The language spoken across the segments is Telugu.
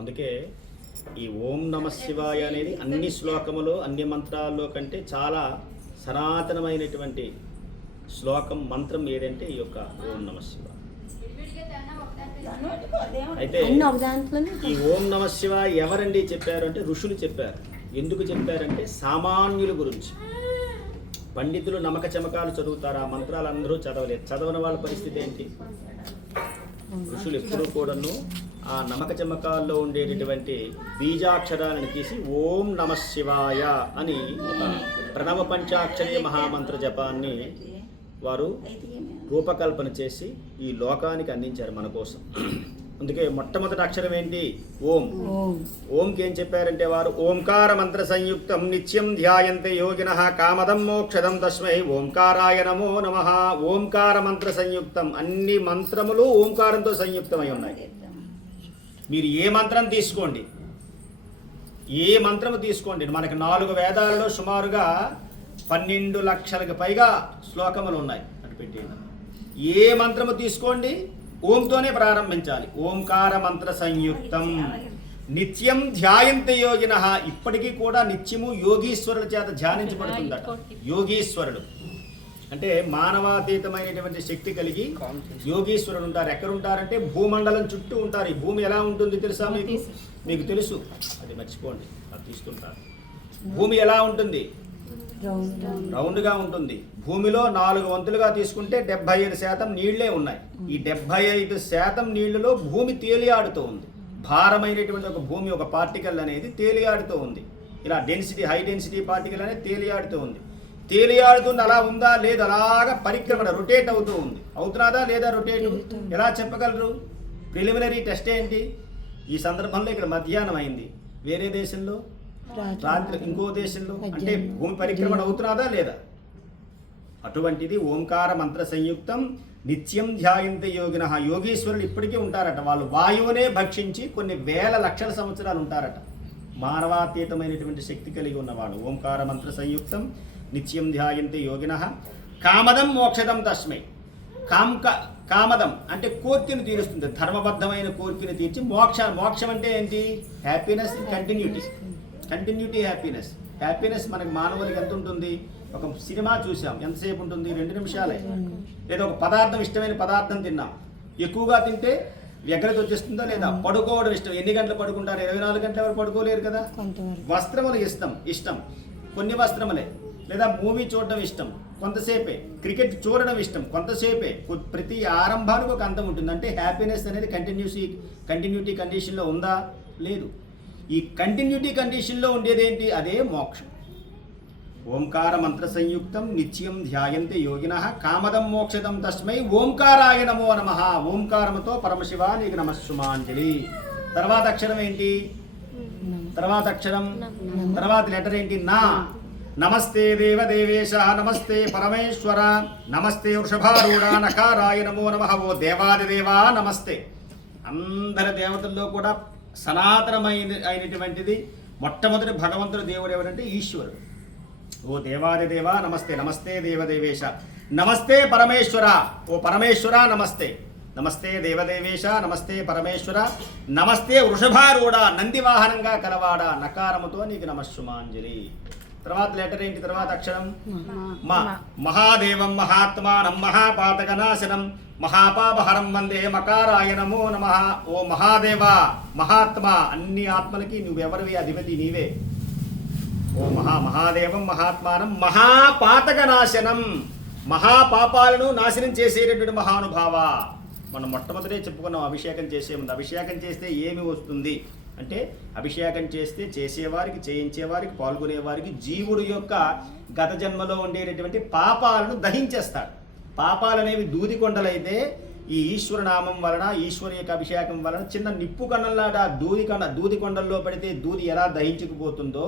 అందుకే ఈ ఓం నమ శివాయ అనేది అన్ని శ్లోకములు అన్ని మంత్రాల్లో కంటే చాలా సనాతనమైనటువంటి శ్లోకం మంత్రం ఏదంటే ఈ యొక్క ఓం నమ శివాయ. అయితే ఈ ఓం నమ శివాయ ఎవరండి చెప్పారు అంటే ఋషులు చెప్పారు. ఎందుకు చెప్పారంటే సామాన్యుల గురించి. పండితులు నమ్మక చమకాలు చదువుతారు? ఆ మంత్రాలు అందరూ చదవలేరు చదవని వాళ్ళ పరిస్థితి ఏంటి? ఋషులు ఎప్పుడూ కూడాను ఆ నమ్మక చమకాల్లో ఉండేటటువంటి బీజాక్షరాలను తీసి ఓం నమ శివాయ అని ఒక ప్రణవ పంచాక్షరి మహామంత్ర జపాన్ని వారు రూపకల్పన చేసి ఈ లోకానికి అందించారు మన కోసం. అందుకే మొట్టమొదటి అక్షరం ఏంటి? ఓం. ఓం. ఓంకి ఏం చెప్పారంటే వారు? ఓంకార మంత్ర సంయుక్తం నిత్యం ధ్యాయంతే యోగిన కామదం మోక్షదం తస్మై ఓంకారాయ నమో నమ. ఓంకార మంత్ర సంయుక్తం అన్ని మంత్రములు ఓంకారంతో సంయుక్తమై ఉన్నాయి. మీరు ఏ మంత్రం తీసుకోండి? ఏ మంత్రము తీసుకోండి? మనకి నాలుగు వేదాలలో సుమారుగా పన్నెండు లక్షలకు పైగా శ్లోకములు ఉన్నాయి. అటు పెట్టి ఏ మంత్రము తీసుకోండి? ఓంతోనే ప్రారంభించాలి. ఓంకార మంత్ర సంయుక్తం. నిత్యం ధ్యాయంత యోగిన. ఇప్పటికీ కూడా నిత్యము యోగీశ్వరుల చేత ధ్యానించబడుతుందట. యోగీశ్వరుడు. అంటే మానవాతీతమైనటువంటి శక్తి కలిగి యోగీశ్వరుడు ఉంటారు. ఎక్కడ ఉంటారంటే భూమండలం చుట్టూ ఉంటారు. ఈ భూమి ఎలా ఉంటుంది తెలుసా మీకు? మీకు తెలుసు? అది మర్చిపోండి. అది తీసుకుంటారు భూమి ఎలా ఉంటుంది? రౌండ్ రౌండ్గా ఉంటుంది. భూమిలో నాలుగు వంతులుగా తీసుకుంటే డెబ్బై ఐదు శాతం నీళ్ళే ఉన్నాయి. ఈ డెబ్బై ఐదు శాతం నీళ్ళలో భూమి తేలియాడుతూ ఉంది. భారమైనటువంటి ఒక భూమి ఒక పార్టికల్ అనేది తేలియాడుతూ ఉంది. ఇలా డెన్సిటీ హై డెన్సిటీ పార్టికల్ అనేది తేలియాడుతూ ఉంది. తేలియాడుతుంది అలా ఉందా లేదా అలాగా పరిక్రమణ రొటేట్ అవుతూ ఉంది. అవుతున్నదా లేదా రొటేట్ ఎలా చెప్పగలరు? ప్రిలిమినరీ టెస్ట్ ఏంటి? ఈ సందర్భంలో ఇక్కడ మధ్యాహ్నం అయింది. వేరే దేశంలో? రాత్రి. ఇంకో దేశంలో? అంటే భూమి పరిక్రమణ అవుతున్నదా లేదా? అటువంటిది ఓంకార మంత్ర సంయుక్తం నిత్యం ధ్యాయంత యోగిన. యోగీశ్వరులు ఇప్పటికీ ఉంటారట. వాళ్ళు వాయువునే భక్షించి కొన్ని వేల లక్షల సంవత్సరాలు ఉంటారట. మానవాతీతమైనటువంటి శక్తి కలిగి ఉన్నవాడు ఓంకార మంత్ర సంయుక్తం నిత్యం ధ్యాయంత యోగిన. కామదం మోక్షదం తస్మై. కాంక కామదం అంటే కోర్కెను తీరుస్తుంది. ధర్మబద్ధమైన కోరికను తీర్చి మోక్ష మోక్షం అంటే ఏంటి? Happiness continuity. Continuity happiness. Happiness మనకి మానవులకి ఎంత ఉంటుంది? ఒక సినిమా చూసాం. ఎంతసేపు ఉంటుంది? రెండు నిమిషాలే. లేదా ఒక పదార్థం ఇష్టమైన పదార్థం తిన్నాం. ఎక్కువగా తింటే వ్యగ్రత వచ్చేస్తుందా లేదా? పడుకోవడం ఇష్టం. ఎన్ని గంటలు పడుకుంటారు? ఇరవై నాలుగు గంటల వరకు పడుకోలేరు కదా? వస్త్రములు ఇష్టం. ఇష్టం. కొన్ని వస్త్రములే. లేదా మూవీ చూడడం ఇష్టం. కొంతసేపే. క్రికెట్ చూడడం ఇష్టం. కొంతసేపే. ప్రతి ఆరంభానికి ఒక అంతం ఉంటుంది. అంటే హ్యాపీనెస్ అనేది కంటిన్యూసీ కంటిన్యూటీ కండిషన్లో ఉందా? లేదు. ఈ కంటిన్యూటీ కండిషన్లో ఉండేది ఏంటి అదే మోక్షం. ఓంకార మంత్ర సంయుక్తం నిత్యం ధ్యాయంతే యోగిన కామదం మోక్షదం తస్మై ఓంకారాయ నమో నమ ఓంకారముతో పరమశివ నీకు నమస్సుమాంజలి. తర్వాత అక్షరం ఏంటి? తర్వాత అక్షరం? తర్వాత లెటర్ ఏంటి? నా. నమస్తే దేవదేవేశ నమస్తే పరమేశ్వర నమస్తే వృషభారూఢ నకారాయ నమో నమ ఓ దేవాదిదేవా నమస్తే. అందరి దేవతల్లో కూడా సనాతనమైన అయినటువంటిది మొట్టమొదటి భగవంతుడు దేవుడు ఎవరంటే ఈశ్వరుడు. ఓ దేవాదిదేవా నమస్తే నమస్తే దేవదేవేశ నమస్తే పరమేశ్వర ఓ పరమేశ్వర నమస్తే. నమస్తే దేవదేవేశ నమస్తే పరమేశ్వర నమస్తే వృషభారూఢ నంది వాహనంగా కలవాడ నకారముతో నీకు నమస్సుమాంజలి. తర్వాత లెటర్ ఏంటి తర్వాత అక్షరం? మా. మహాదేవం మహాత్మానం మహాపాతకనాశనం మహాపాపహరం వందే మకారాయ నమో. నమ ఓ మహాదేవ మహాత్మా అన్ని ఆత్మలకి నువ్వెవరివి? అధిపతి నీవే. ఓ మహా మహాదేవం మహాత్మానం మహాపాతక నాశనం మహాపాపాలను నాశనం చేసేటటువంటి మహానుభావ. మనం మొట్టమొదటే చెప్పుకున్నాం అభిషేకం చేసే ముందు. అభిషేకం చేస్తే ఏమి వస్తుంది? అంటే అభిషేకం చేస్తే చేసేవారికి చేయించేవారికి పాల్గొనేవారికి జీవుడు యొక్క గత జన్మలో ఉండేటటువంటి పాపాలను దహించేస్తాడు. పాపాలు అనేవి దూది కొండలైతే ఈ ఈశ్వర నామం వలన ఈశ్వరు యొక్క అభిషేకం వలన చిన్న నిప్పు కన్నంలాట దూది కన్న దూది కొండల్లో పడితే దూది ఎలా దహించుకుపోతుందో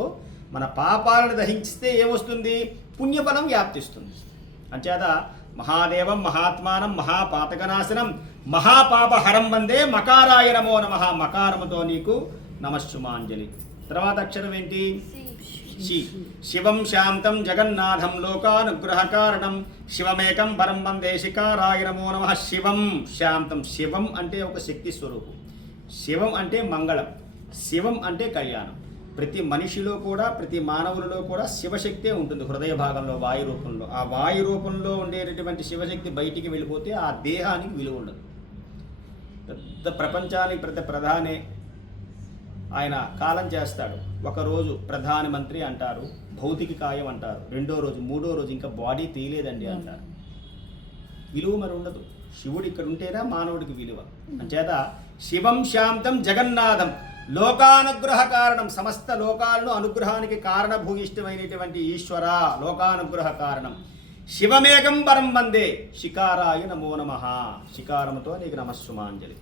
మన పాపాలను దహించితే ఏమొస్తుంది? పుణ్యఫలం వ్యాప్తిస్తుంది. అంచేత మహాదేవం మహాత్మానం మహాపాతకనాశనం మహాపాపహరం వందే మకారాయ నమో నమ. మకారముతో నీకు నమశ్చుమాంజలి. తర్వాత అక్షరం ఏంటి? శి. శివం శాంతం జగన్నాథం లోకానుగ్రహ కారణం శివమేకం పరం వందే శికారాయ నమో నమ శివం. శాంతం శివం అంటే ఒక శక్తి స్వరూపం. శివం అంటే మంగళం. శివం అంటే కళ్యాణం. ప్రతి మనిషిలో కూడా ప్రతి మానవులలో కూడా శివశక్తే ఉంటుంది హృదయ భాగంలో వాయు రూపంలో. ఆ వాయు రూపంలో ఉండేటటువంటి శివశక్తి బయటికి వెళ్ళిపోతే ఆ దేహానికి విలువ ఉండదు. పెద్ద ప్రపంచానికి ప్రతి ప్రధానే. ఆయన కాలం చేస్తాడు. ఒకరోజు ప్రధానమంత్రి అంటారు భౌతిక కాయం అంటారు రెండో రోజు మూడో రోజు ఇంకా బాడీ తీయలేదండి అంటారు. విలువ మరి ఉండదు. శివుడు ఇక్కడ ఉంటేనే మానవుడికి విలువ. అంచేత శివం శాంతం జగన్నాథం. లోకానుగ్రహ కారణం సమస్త లోకాలను అనుగ్రహానికి కారణభూయిష్టమైనటువంటి ఈశ్వర లోకానుగ్రహ కారణం. శివమేకం పరం వందే. శికారాయ నమో నమ. శికారముతో నీకు నమస్సుమాంజలి.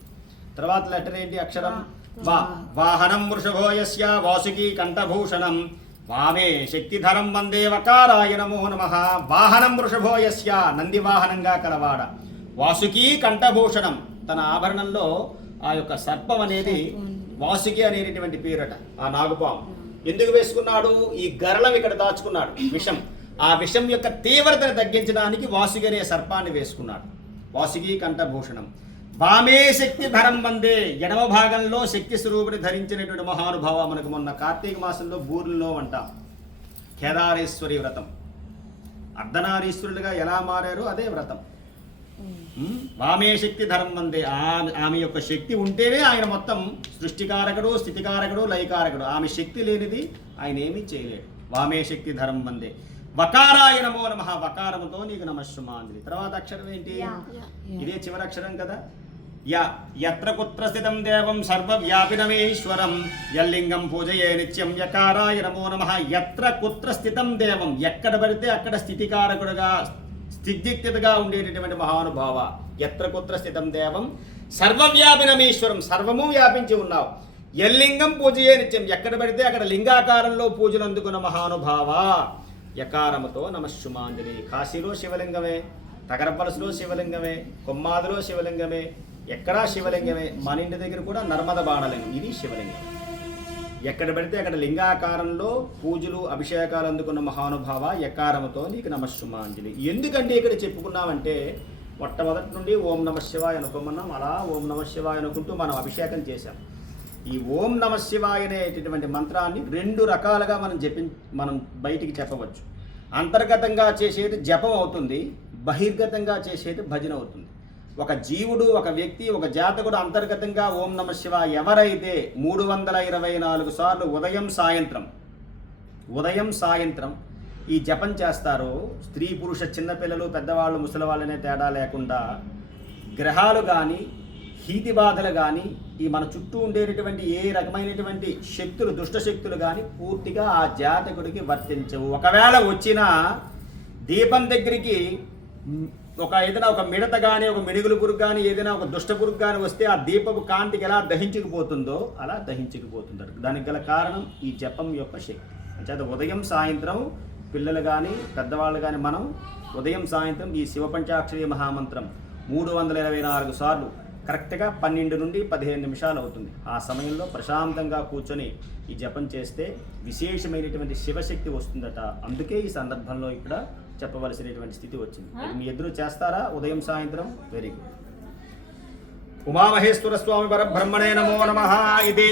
తర్వాత లెటర్ ఏంటి అక్షరం? వా వాహనం వృషభోయస్య వాసుకి కంఠభూషణం. వామే శక్తిధరం వందే వకారాయ నమో నమ. వాహనం వృషభోయస్య నంది వాహనంగా కలవాడ. వాసుకి కంఠభూషణం. తన ఆభరణంలో ఆ యొక్క సర్పం అనేది వాసుకి అనేటటువంటి పేరట ఆ నాగుపాము. ఎందుకు వేసుకున్నాడు? ఈ గరళం ఇక్కడ దాచుకున్నాడు విషం. ఆ విషం యొక్క తీవ్రతను తగ్గించడానికి వాసుకి అనే సర్పాన్ని వేసుకున్నాడు. వాసుకి కంఠభూషణం. వామే శక్తి ధరం వందే. ఎడమ భాగంలో శక్తి స్వరూపుని ధరించినటువంటి మహానుభావ మనకు మొన్న కార్తీక మాసంలో బూర్లలో అంటాం కేదారేశ్వరి వ్రతం. అర్ధనారీశ్వరులుగా ఎలా మారారో అదే వ్రతం. వామే శక్తి ధరం వందే. ఆమె ఆమె యొక్క శక్తి ఉంటేనే ఆయన మొత్తం సృష్టికారకుడు స్థితికారకుడు లయకారకుడు. ఆమె శక్తి లేనిది ఆయన ఏమీ చేయలేడు. వామే శక్తి ధరం వందే. వకారాయ నమో. నమ వకారముతో నీకు నమస్సుమాంజలి. తర్వాత అక్షరం ఏంటి? ఇదే చివరి అక్షరం కదా? యత్ర కుత్ర స్థితం దేవం సర్వవ్యాపినమేశ్వరం యల్లింగం పూజయే నిత్యం యకారాయ నమో నమ యత్ర కుత్ర స్థితం దేవం ఎక్కడ పడితే అక్కడ స్థితికారకుడుగా స్థితిక్తగా ఉండేటటువంటి మహానుభావ ఎత్ర కుత్ర స్థితం దేవం సర్వవ్యాపినమీశ్వరం సర్వము వ్యాపించి ఉన్నావు. ఎల్లింగం పూజయే నిత్యం ఎక్కడ పడితే అక్కడ లింగాకారంలో పూజలు అందుకున్న మహానుభావ యకారముతో నమశుమాంజలి కాశీలో శివలింగమే తగరపలసులో శివలింగమే కొమ్మాదిలో శివలింగమే ఎక్కడా శివలింగమే. మన ఇంటి దగ్గర కూడా నర్మద బాణలింగం. ఇది శివలింగం. ఎక్కడ పడితే అక్కడ లింగాకారంలో పూజలు అభిషేకాలు అందుకున్న మహానుభావ ఎకారముతో నీకు నమశుమాంజలి ఎందుకంటే ఇక్కడ చెప్పుకున్నామంటే మొట్టమొదటి నుండి ఓం నమ శివాయ అనుకోమన్నాం. అలా ఓం నమ శివాయ అనుకుంటూ మనం అభిషేకం చేశాం. ఈ ఓం నమ శివాయ అనేటటువంటి మంత్రాన్ని రెండు రకాలుగా మనం జపి మనం బయటికి చెప్పవచ్చు. అంతర్గతంగా చేసేది జపం అవుతుంది బహిర్గతంగా చేసేది భజన అవుతుంది. ఒక జీవుడు ఒక వ్యక్తి ఒక జాతకుడు అంతర్గతంగా ఓం నమ శివ ఎవరైతే మూడు వందల ఇరవై నాలుగు సార్లు ఉదయం సాయంత్రం ఉదయం సాయంత్రం ఈ జపం చేస్తారో స్త్రీ పురుష చిన్నపిల్లలు పెద్దవాళ్ళు ముసలివాళ్ళనే తేడా లేకుండా గ్రహాలు కానీ హీతి బాధలు కానీ ఈ మన చుట్టూ ఉండేటటువంటి ఏ రకమైనటువంటి శక్తులు దుష్ట శక్తులు కానీ పూర్తిగా ఆ జాతకుడికి వర్తించవు. ఒకవేళ వచ్చినా దీపం దగ్గరికి ఒక ఏదైనా ఒక మిడత కానీ ఒక మిడుగులు పురుగు కానీ ఏదైనా ఒక దుష్ట పురుగు కానీ వస్తే ఆ దీపపు కాంతికి ఎలా దహించుకుపోతుందో అలా దహించుకుపోతుంటారు దానికి గల కారణం ఈ జపం యొక్క శక్తి. అంటే ఉదయం సాయంత్రం పిల్లలు కానీ పెద్దవాళ్ళు కానీ మనం ఉదయం సాయంత్రం ఈ శివ పంచాక్షరి మహామంత్రం మూడు వందల ఇరవై నాలుగు సార్లు కరెక్ట్గా పన్నెండు నుండి పదిహేను నిమిషాలు అవుతుంది. ఆ సమయంలో ప్రశాంతంగా కూర్చొని ఈ జపం చేస్తే విశేషమైనటువంటి శివశక్తి వస్తుందట. అందుకే ఈ సందర్భంలో ఇక్కడ చెప్పవలసినటువంటి స్థితి వచ్చింది. మీ ఎదురు చేస్తారా? ఉదయం సాయంత్రం? Very good. ఉమామహేశ్వర స్వామి పరబ్రహ్మణే నమో నమ. ఇది